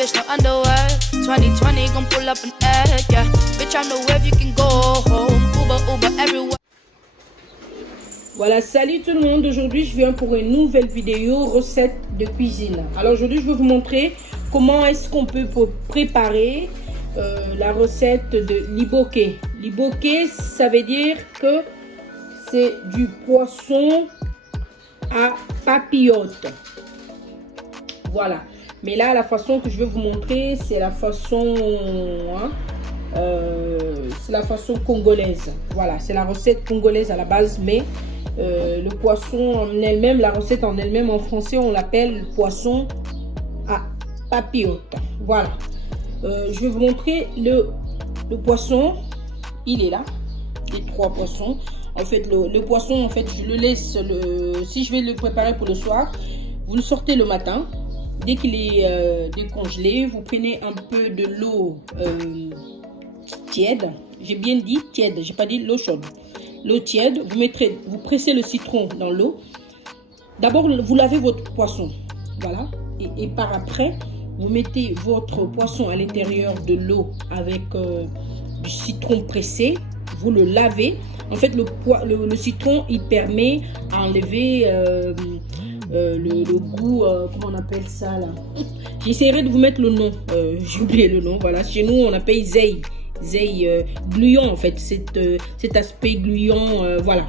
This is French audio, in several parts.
bitch, no underwear. 2020 gon' pull up an egg, yeah. Bitch, I know where you can go home. Uber everywhere. Voilà, salut tout le monde. Aujourd'hui, je viens pour une nouvelle vidéo recette de cuisine. Alors aujourd'hui, je vais vous montrer comment est-ce qu'on peut préparer la recette de liboké. Liboké, ça veut dire que c'est du poisson à papillote. Voilà. Mais là, la façon que je vais vous montrer, c'est la façon, c'est la façon congolaise. Voilà, c'est la recette congolaise à la base, mais le poisson en elle-même, la recette en elle-même, en français, on l'appelle poisson à papillote. Voilà. Je vais vous montrer le poisson. Il est là, les 3 poissons. En fait, le poisson, en fait, je le laisse, si je vais le préparer pour le soir, vous le sortez le matin. Dès qu'il est décongelé, vous prenez un peu de l'eau tiède. J'ai bien dit tiède, j'ai pas dit l'eau chaude. L'eau tiède, vous pressez le citron dans l'eau. D'abord, vous lavez votre poisson. Voilà. Et par après, vous mettez votre poisson à l'intérieur de l'eau avec du citron pressé. Vous le lavez. En fait, le citron, il permet à enlever le goût, comment on appelle ça là. J'essaierai de vous mettre le nom. J'ai oublié le nom. Voilà. Chez nous, on appelle zeille. Gluant en fait, cet aspect gluant, voilà.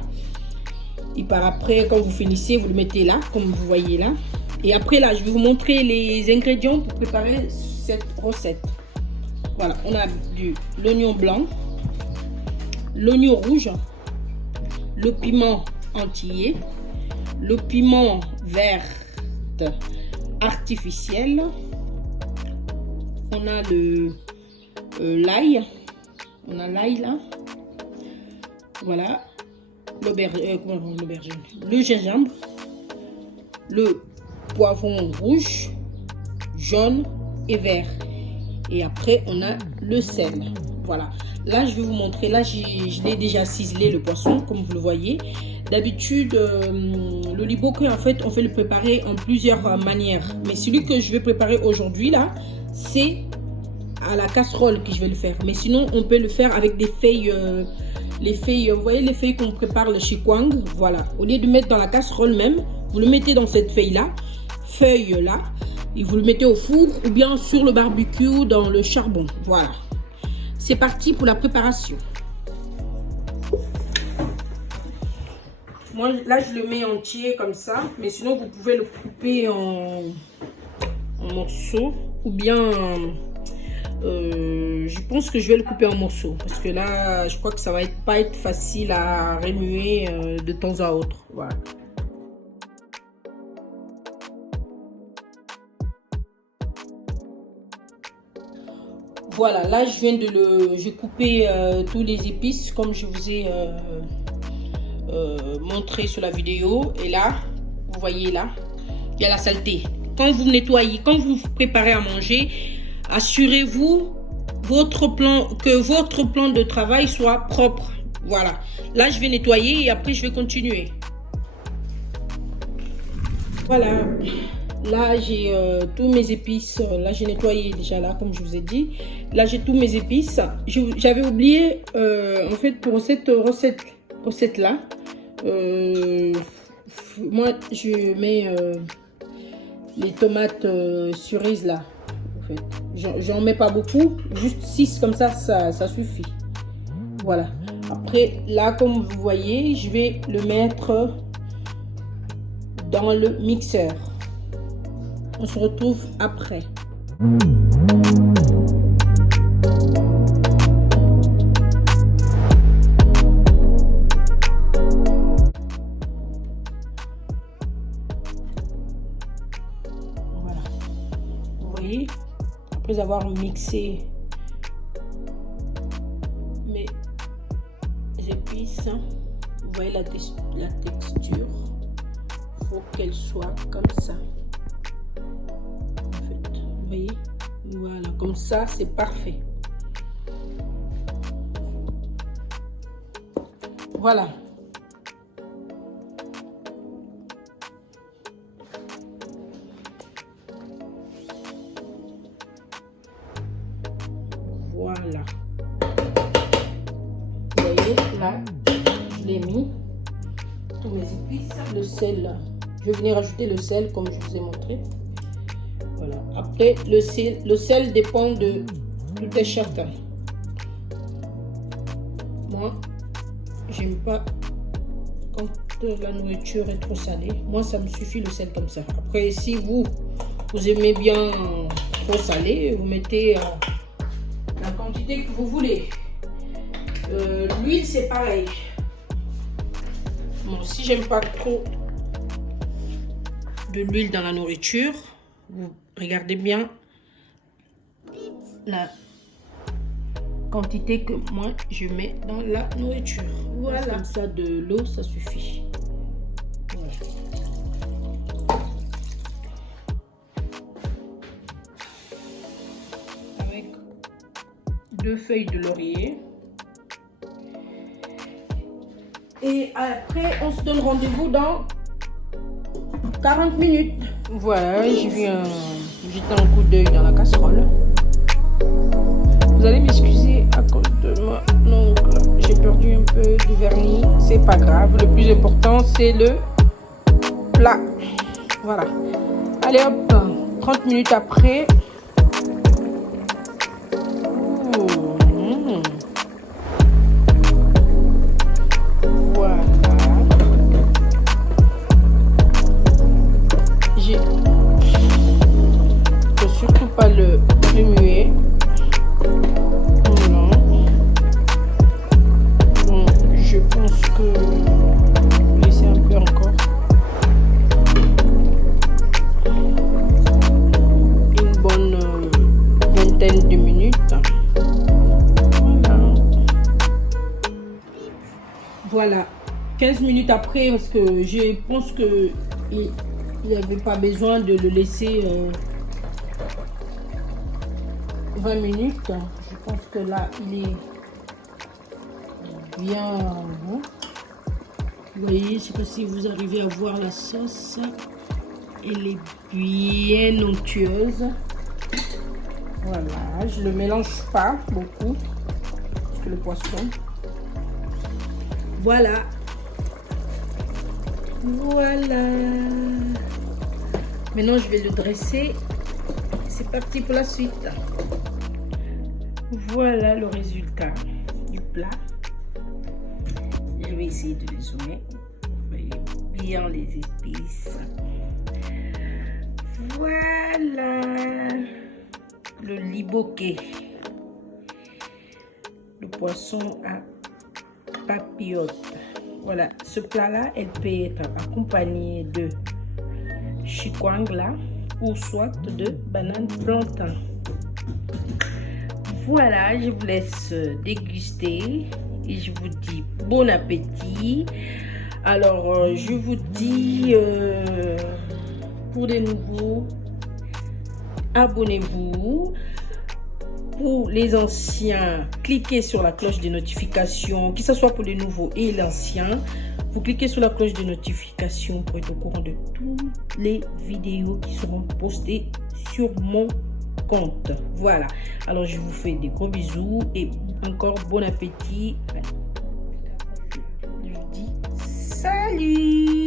Et par après, quand vous finissez, vous le mettez là, comme vous voyez là. Et après là, je vais vous montrer les ingrédients pour préparer cette recette. Voilà, on a l'oignon blanc, l'oignon rouge, le piment entier, le piment vert artificiel, on a l'ail. On a l'ail là, voilà, l'aubergine, le gingembre, le poivron rouge, jaune et vert. Et après, on a le sel. Voilà. Là, je vais vous montrer. Là, je l'ai déjà ciselé le poisson, comme vous le voyez. D'habitude, le liboké, en fait, on fait le préparer en plusieurs manières. Mais celui que je vais préparer aujourd'hui, là, c'est à la casserole que je vais le faire, mais sinon on peut le faire avec des feuilles, les feuilles, vous voyez les feuilles qu'on prépare le chikwang. Voilà, au lieu de mettre dans la casserole même, vous le mettez dans cette feuille là et vous le mettez au four ou bien sur le barbecue dans le charbon. Voilà, c'est parti pour la préparation. Moi là je le mets entier comme ça, mais sinon vous pouvez le couper en morceaux ou bien je pense que je vais le couper en morceaux parce que là je crois que ça va pas être facile à remuer de temps à autre. Voilà. Voilà, là je viens de j'ai coupé tous les épices comme je vous ai montré sur la vidéo. Et là vous voyez là il y a la saleté. Quand vous nettoyez, quand vous préparez à manger, assurez-vous que votre plan de travail soit propre. Voilà. Là, je vais nettoyer et après, je vais continuer. Voilà. Là, j'ai tous mes épices. Là, j'ai nettoyé déjà là, comme je vous ai dit. Là, j'ai tous mes épices. J'avais oublié, en fait, pour cette recette-là, moi, je mets les tomates cerises là. En fait, j'en mets pas beaucoup, juste 6 comme ça, ça suffit. Voilà. Après, là, comme vous voyez, je vais le mettre dans le mixeur. On se retrouve après. Voilà. Vous voyez, après avoir mixé mes épices, vous voyez la texture. Il faut qu'elle soit comme ça. En fait, vous voyez, voilà, comme ça, c'est parfait. Voilà. Voilà. Vous voyez, là, je l'ai mis. Tous mes épices. Le sel, je vais venir ajouter le sel comme je vous ai montré. Voilà. Après, le sel dépend de tout est chacun. Moi, j'aime pas quand la nourriture est trop salée. Moi, ça me suffit le sel comme ça. Après, si vous aimez bien trop salé, vous mettez la quantité que vous voulez. L'huile, c'est pareil. Bon, si j'aime pas trop de l'huile dans la nourriture, vous regardez bien la quantité que moi je mets dans la nourriture. Voilà, comme ça de l'eau, ça suffit. Voilà. Avec 2 feuilles de laurier. Et après, on se donne rendez-vous dans 40 minutes. Voilà, je viens jeter un coup d'œil dans la casserole. Vous allez m'excuser à cause de moi. Donc, j'ai perdu un peu du vernis. C'est pas grave. Le plus important, c'est le plat. Voilà. Allez hop, 30 minutes après. Surtout pas le remuer. Voilà. Bon, je pense que laisser un peu encore. Une bonne vingtaine de minutes. Voilà. Voilà. 15 minutes après, parce que je pense que il n'y avait pas besoin de le laisser 20 minutes. Je pense que là, il est bien bon. Vous voyez, je ne sais pas si vous arrivez à voir la sauce. Elle est bien onctueuse. Voilà, je ne le mélange pas beaucoup, parce que le poisson. Voilà. Voilà. Maintenant, je vais le dresser. C'est parti pour la suite. Voilà le résultat du plat. Je vais essayer de le zoomer. Vous voyez bien les épices. Voilà le liboquet. Le poisson à papillote. Voilà, ce plat-là, elle peut être accompagnée de chikwangla ou soit de banane plantain. Voilà, je vous laisse déguster et je vous dis bon appétit. Alors, je vous dis pour les nouveaux, abonnez-vous. Pour les anciens, cliquez sur la cloche de notification, que ce soit pour les nouveaux et l'ancien. Vous cliquez sur la cloche de notification pour être au courant de toutes les vidéos qui seront postées sur mon compte. Voilà. Alors, je vous fais des gros bisous et encore bon appétit. Je vous dis salut!